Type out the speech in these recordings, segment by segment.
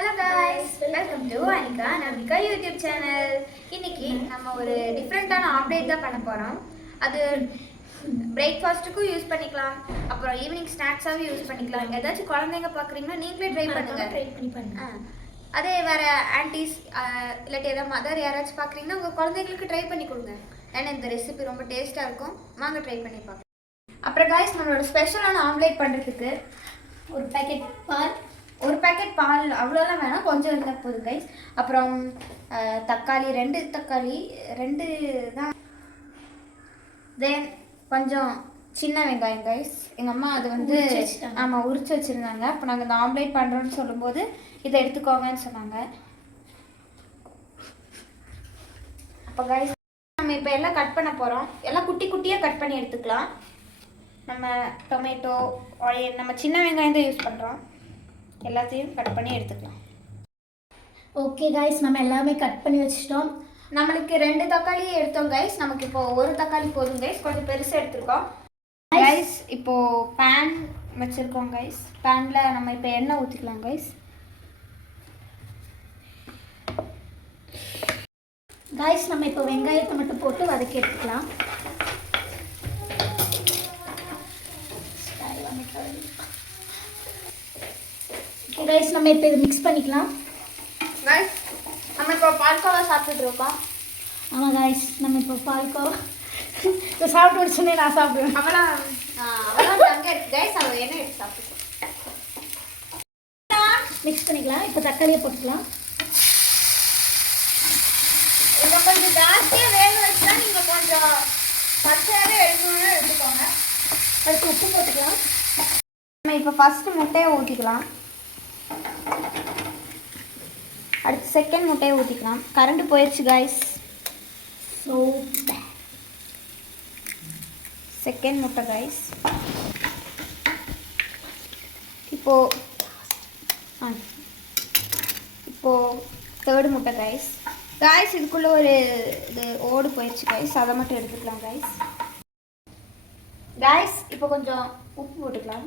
Hello guys welcome to Anika Nambika YouTube channel இன்னைக்கு நம்ம ஒரு டிஃப்ரெண்ட்டான ஆப்டேட் தான் பண்ண போகிறோம் அது பிரேக்ஃபாஸ்ட்டுக்கும் யூஸ் பண்ணிக்கலாம். அப்புறம் ஈவினிங் ஸ்நாக்ஸாகவும் யூஸ் பண்ணிக்கலாம். ஏதாச்சும் குழந்தைங்க பார்க்குறீங்கன்னா நீங்களே ட்ரை பண்ணுங்க. ட்ரை பண்ணி பண்ணுங்க. அதே வேற ஆன்டிஸ் இல்லாட்டி ஏதாவது மதர் யாராச்சும் பார்க்குறீங்கன்னா உங்கள் குழந்தைங்களுக்கு ட்ரை பண்ணி கொடுங்க. ஏன்னா இந்த ரெசிபி ரொம்ப டேஸ்ட்டாக இருக்கும். வாங்க ட்ரை பண்ணி பார்க்கலாம். அப்புறம் காய்ஸ் நம்மளோட ஸ்பெஷலான ஆம்லேட் பண்ணுறதுக்கு ஒரு பேக்கெட் பால் ஒரு பேக்கெட் பால் அவ்வளோலாம் வேணாம். கொஞ்சம் இருந்தால் போதும் கைஸ் அப்புறம் தக்காளி ரெண்டு தக்காளி ரெண்டு தான் தென் கொஞ்சம் சின்ன வெங்காயம் கைஸ் எங்கள் அம்மா அது வந்து. ஆமாம் உரிச்சு வச்சுருந்தாங்க. அப்போ நாங்கள் இந்த ஆம்லேட் பண்ணுறோன்னு சொல்லும்போது இதை எடுத்துக்கோங்கன்னு சொன்னாங்க. அப்போ கைஸ் நம்ம இப்போ எல்லாம் கட் பண்ண போகிறோம் எல்லாம் குட்டி குட்டியாக கட் பண்ணி எடுத்துக்கலாம். நம்ம டொமேட்டோ ஆனியன் நம்ம சின்ன வெங்காயம் தான் யூஸ் பண்ணுறோம் எல்லாத்தையும் கட் பண்ணி எடுத்துக்கலாம். ஓகே காய்ஸ் நம்ம எல்லாமே கட் பண்ணி வச்சுட்டோம். நம்மளுக்கு ரெண்டு தக்காளி எடுத்தோம் கைஸ் நமக்கு இப்போ ஒரு தக்காளி போதும் கைஸ் கொஞ்சம் பெருசாக எடுத்திருக்கோம். கைஸ் இப்போ பேன் வச்சுருக்கோம் கைஸ் பேனில் நம்ம இப்போ எண்ணெய் ஊற்றிக்கலாம் கைஸ் காய்ஸ் நம்ம இப்போ வெங்காயத்தை மட்டும் போட்டு வதக்கி எடுத்துக்கலாம். ஓகே காய்ஸ் நம்ம இப்போ இது மிக்ஸ் பண்ணிக்கலாம். கைஸ் நம்ம இப்போ பால்கோவா சாப்பிட்டுட்டு இருக்கோம் ஆமாம் காய்ஸ் நம்ம இப்போ பால்கோவா. இப்போ சாப்பிட்டு முடிச்சோன்னே நான் சாப்பிடுவேன். அவளாம் அவளாம் அங்கே கைஸ் அவள் என்ன எடுத்து சாப்பிட்டுக்கோ மிக்ஸ் பண்ணிக்கலாம். இப்போ தக்காளியை போட்டுக்கலாம். இதை கொஞ்சம் ஜாஸ்தியாக வேக வச்சா நீங்கள் கொஞ்சம் பச்சையாகவே எடுக்கணும்னு எடுத்துக்கோங்க. அதுக்கு உப்பு போட்டுக்கலாம். நம்ம இப்போ ஃபஸ்ட்டு முட்டையை ஊற்றிக்கலாம் அடுத்து செகண்ட் முட்டையை ஊற்றிக்கலாம் கரண்ட் போயிடுச்சு காய்ஸ் ஸோ செகண்ட் முட்டை காய்ஸ் இப்போது ஆ இப்போது தேர்டு முட்டை காய்ஸ் காய்ஸ் இதுக்குள்ளே ஒரு இது ஓடு போயிடுச்சு காய்ஸ் அதை மட்டும் எடுத்துக்கலாம் காய்ஸ் காய்ஸ் இப்போ கொஞ்சம் உப்பு போட்டுக்கலாம்.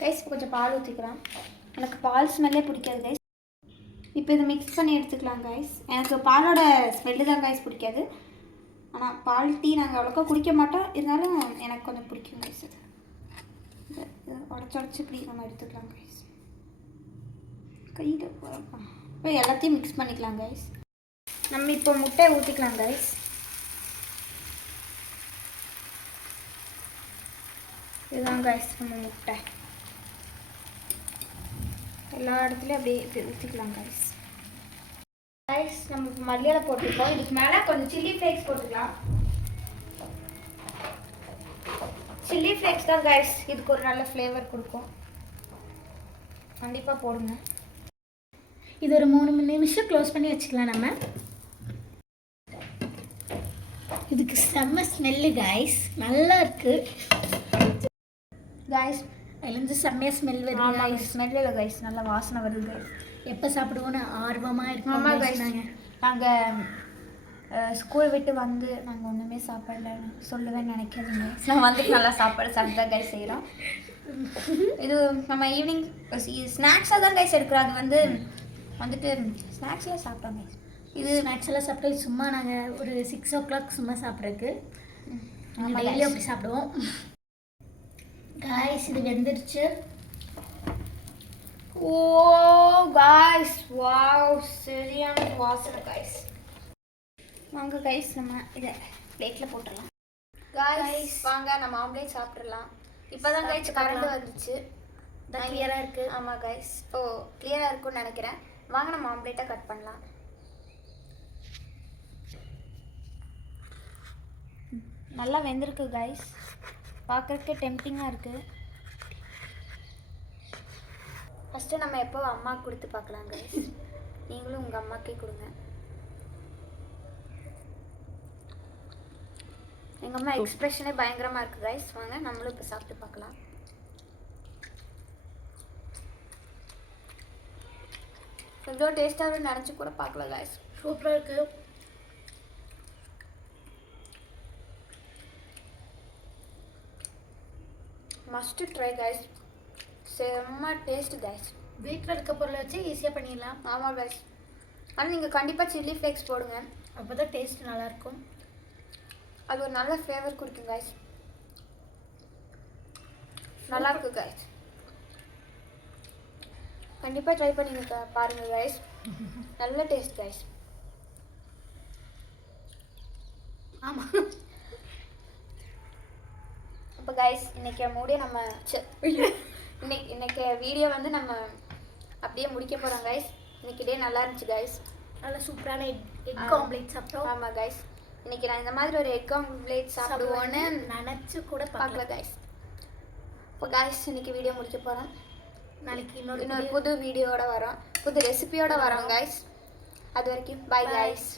கைஸ் இப்போ கொஞ்சம் பால் ஊற்றிக்கலாம் எனக்கு பால் ஸ்மெல்லே பிடிக்காது கைஸ் இப்போ இதை மிக்ஸ் பண்ணி எடுத்துக்கலாம் கைஸ் எனக்கு பாலோட ஸ்மெல்லு தான் கைஸ் பிடிக்காது. ஆனால் பால் டீ நாங்கள் அவ்வளோக்கா குடிக்க மாட்டோம். இருந்தாலும் எனக்கு கொஞ்சம் பிடிக்கும் கைஸ் இது. இதை உடச்சி உடச்சி இப்படி நம்ம எடுத்துக்கலாம் கைஸ் கையில் இப்போ எல்லாத்தையும் மிக்ஸ் பண்ணிக்கலாம் கைஸ் நம்ம இப்போ முட்டையை ஊற்றிக்கலாம் கைஸ் இதுதான் கைஸ் நம்ம முட்டை. எல்லா இடத்துலையும் அப்படியே இப்படி ஊற்றிக்கலாம் கைஸ் கைஸ் நம்ம இப்போ மல்லியில போட்டிருக்கோம். இதுக்கு மேலே கொஞ்சம் சில்லி ஃப்ளேக்ஸ் போட்டுக்கலாம். சில்லி ஃப்ளேக்ஸ் தான் கைஸ் இதுக்கு ஒரு நல்ல ஃப்ளேவர் கொடுக்கும். கண்டிப்பாக போடுங்க. இது ஒரு மூணு மணி நிமிஷம் க்ளோஸ் பண்ணி வச்சுக்கலாம் நம்ம. இதுக்கு செம்ம ஸ்மெல்லு காய்ஸ் நல்லா இருக்குது கைஸ் அதுலேருந்து செம்மையாக ஸ்மெல் வருது ஆமாம் காய்ஸ் ஸ்மெல்லில் கைஸ் நல்ல வாசனை வருது கைஸ் எப்போ சாப்பிடுவோன்னு ஆர்வமாக இருக்கோம் ஆமாம் கைஸ். நாங்கள் ஸ்கூல் விட்டு வந்து நாங்கள் ஒன்றுமே சாப்பிடலன்னு சொல்லுவேன்னு நினைக்காதீங்க. நான் வந்து நல்லா சாப்பாடு சாப்பிட்டு தான் கைஸ் செய்கிறோம் இது நம்ம ஈவினிங் ஸ்நாக்ஸாக தான் கைஸ் எடுக்கிறோம். அது வந்து வந்துட்டு ஸ்நாக்ஸில் சாப்பிட்டோம் கைஸ் இது ஸ்நாக்ஸ் எல்லாம் சாப்பிட்டு சும்மா நாங்கள் ஒரு சிக்ஸ் ஓ கிளாக் சும்மா சாப்பிட்றதுக்கு. ஆமா டெய்லி guys. அப்படி சாப்பிடுவோம். காய்ஸ் இது வெந்துருச்சு ஓ காய்ஸ் வாவ் சரியான வாசனை காய்ஸ் வாங்க கைஸ் நம்ம இதை பிளேட்டில் போட்டுடலாம். காய்ஸ் வாங்க நம்ம ஆம்லேட் சாப்பிட்றலாம் இப்போ தான் சாப்பிட்டு கரண்ட். வந்துச்சு. தான் கிளியராக இருக்கு. ஆமாம் கைஸ் ஓ கிளியராக இருக்கும்னு நினைக்கிறேன். வாங்க நம்ம ஆம்லேட்டை கட் பண்ணலாம். நல்லா வெந்திருக்கு கைஸ் பார்க்குறதுக்கு டெம்டிங்காக இருக்குது ஃபஸ்ட்டு நம்ம எப்போ அம்மாவுக்கு கொடுத்து பார்க்கலாம் கைஸ் நீங்களும் உங்கள் அம்மாக்கே கொடுங்க. எங்கள் அம்மா எக்ஸ்ப்ரெஷனே பயங்கரமாக இருக்குது கைஸ் வாங்க நம்மளும் இப்போ சாப்பிட்டு பார்க்கலாம். கொஞ்சம் டேஸ்ட்டாக நினச்சி கூட பார்க்கலாம் கைஸ் சூப்பராக இருக்குது மஸ்ட் ட்ரை கைஸ் செம்ம டேஸ்ட் கைஸ் வீட்டில் இருக்க பொருளை வச்சு ஈஸியாக பண்ணிடலாம். ஆமாம் கைஸ் ஆனால் நீங்கள் கண்டிப்பாக சில்லி ஃப்ளேக்ஸ் போடுங்க. அப்போ தான் டேஸ்ட் நல்லாயிருக்கும். அது ஒரு நல்ல ஃப்ளேவர் கொடுக்கும் கைஸ் நல்லா இருக்கு கைஸ் கண்டிப்பாக ட்ரை பண்ணி க- பாருங்க கைஸ் நல்ல டேஸ்ட் கைஸ் ஆமாம் அப்போ கைஸ் இன்னைக்கு மூடிய நம்ம இன்னைக்கு இன்னைக்கு வீடியோ வந்து நம்ம அப்படியே முடிக்க போகிறோம் கைஸ் இன்னைக்கு டே நல்லா இருந்துச்சு கைஸ் நல்ல சூப்பரான எக். ஆம்லேட் சாப்பிட்டோம். ஆமாம் கைஸ் இன்னைக்கு நான் இந்த மாதிரி ஒரு எக் ஆம்லேட் சாப்பிடுவோன்னு நினச்சி கூட பார்க்கல. கைஸ் இப்போ கைஸ் இன்னைக்கு வீடியோ முடிக்க போகிறோம் நாளைக்கு இன்னொரு இன்னொரு புது வீடியோட வரோம். புது ரெசிபியோட வரோம் கைஸ் அது வரைக்கும் பாய் கைஸ்